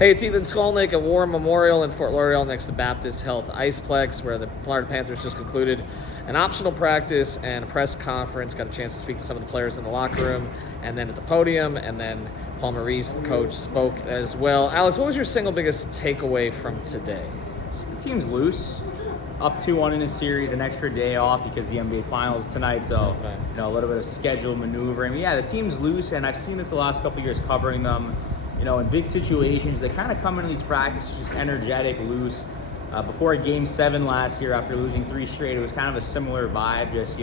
Hey, it's Ethan Skolnick at War Memorial in Fort Lauderdale next to Baptist Health Iceplex, where the Florida Panthers just concluded an optional practice and a press conference. Got a chance to speak to some of the players in the locker room and then at the podium, and then Paul Maurice, the coach, spoke as well. Alex, what was your single biggest takeaway from today? The team's loose. Up 2-1 in a series, an extra day off because the NBA Finals tonight, so a little bit of schedule maneuvering. Yeah, the team's loose, and I've seen this the last couple of years covering them. In big situations, they kind of come into these practices just energetic, loose. Before Game 7 last year, after losing 3 straight, it was kind of a similar vibe, just,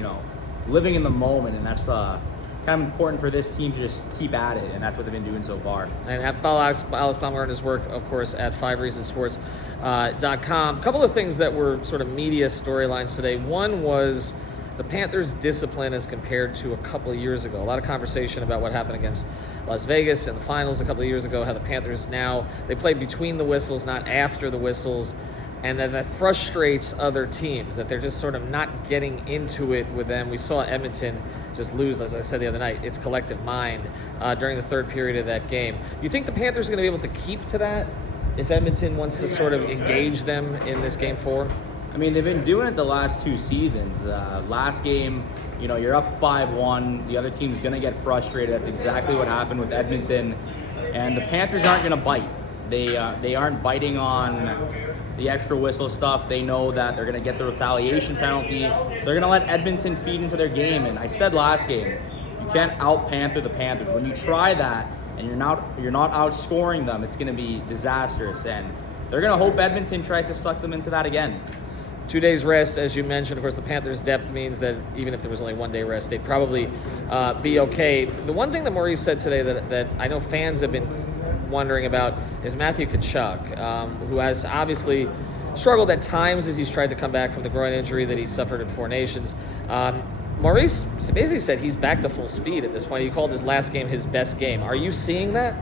living in the moment, and that's kind of important for this team to just keep at it, and that's what they've been doing so far. And follow Alex Baumgartner's work, of course, at 5reasonsports.com. A couple of things that were sort of media storylines today. One was the Panthers' discipline as compared to a couple of years ago. A lot of conversation about what happened against Las Vegas in the finals a couple of years ago, how the Panthers now, they play between the whistles, not after the whistles, and that frustrates other teams, that they're just sort of not getting into it with them. We saw Edmonton just lose, as I said the other night, its collective mind during the third period of that game. You think the Panthers are going to be able to keep to that if Edmonton wants to sort of engage them in this Game 4? I mean, they've been doing it the last 2 seasons. Last game, you're up 5-1. The other team's going to get frustrated. That's exactly what happened with Edmonton. And the Panthers aren't going to bite. They aren't biting on the extra whistle stuff. They know that they're going to get the retaliation penalty. So they're going to let Edmonton feed into their game. And I said last game, you can't out-Panther the Panthers. When you try that and you're not outscoring them, it's going to be disastrous. And they're going to hope Edmonton tries to suck them into that again. 2 days rest, as you mentioned. Of course, the Panthers' depth means that even if there was only 1 day rest, they'd probably be okay. The one thing that Maurice said today that I know fans have been wondering about is Matthew Tkachuk, who has obviously struggled at times as he's tried to come back from the groin injury that he suffered at Four Nations. Maurice basically said he's back to full speed at this point. He called his last game his best game. Are you seeing that?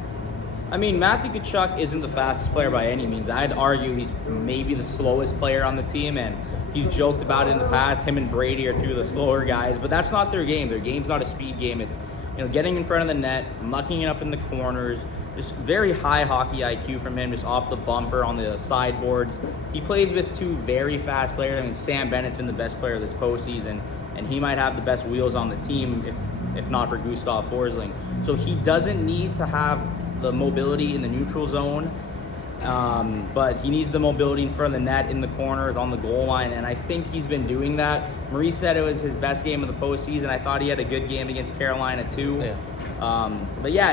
I mean, Matthew Tkachuk isn't the fastest player by any means. I'd argue he's maybe the slowest player on the team, and he's joked about it in the past. Him and Brady are 2 of the slower guys, but that's not their game. Their game's not a speed game. It's getting in front of the net, mucking it up in the corners. Just very high hockey IQ from him, just off the bumper on the sideboards. He plays with 2 very fast players. I mean, Sam Bennett's been the best player this postseason, and he might have the best wheels on the team if not for Gustav Forsling. So he doesn't need to have the mobility in the neutral zone, but he needs the mobility in front of the net, in the corners, on the goal line, and I think he's been doing that. Maurice said it was his best game of the postseason. I thought he had a good game against Carolina too. Yeah. But yeah,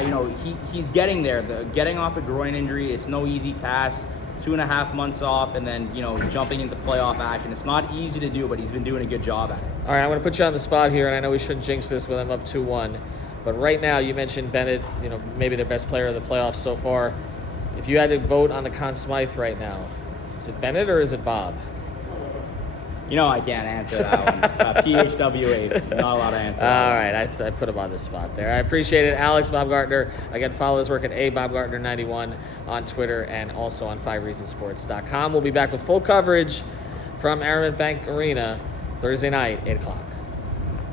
he's getting there. Getting off a groin injury, it's no easy task. 2.5 months off and then, jumping into playoff action. It's not easy to do, but he's been doing a good job at it. All right, I'm going to put you on the spot here, and I know we shouldn't jinx this with him up 2-1. But right now, you mentioned Bennett, maybe their best player of the playoffs so far. If you had to vote on the Conn Smythe right now, is it Bennett or is it Bob? I can't answer that one. PHWA, not allowed to answer that. All right, I put him on the spot there. I appreciate it. Alex Baumgartner. Again, follow his work at abaumgartner91 on Twitter and also on 5reasonsports.com. We'll be back with full coverage from Arrowhead Bank Arena Thursday night, 8 o'clock.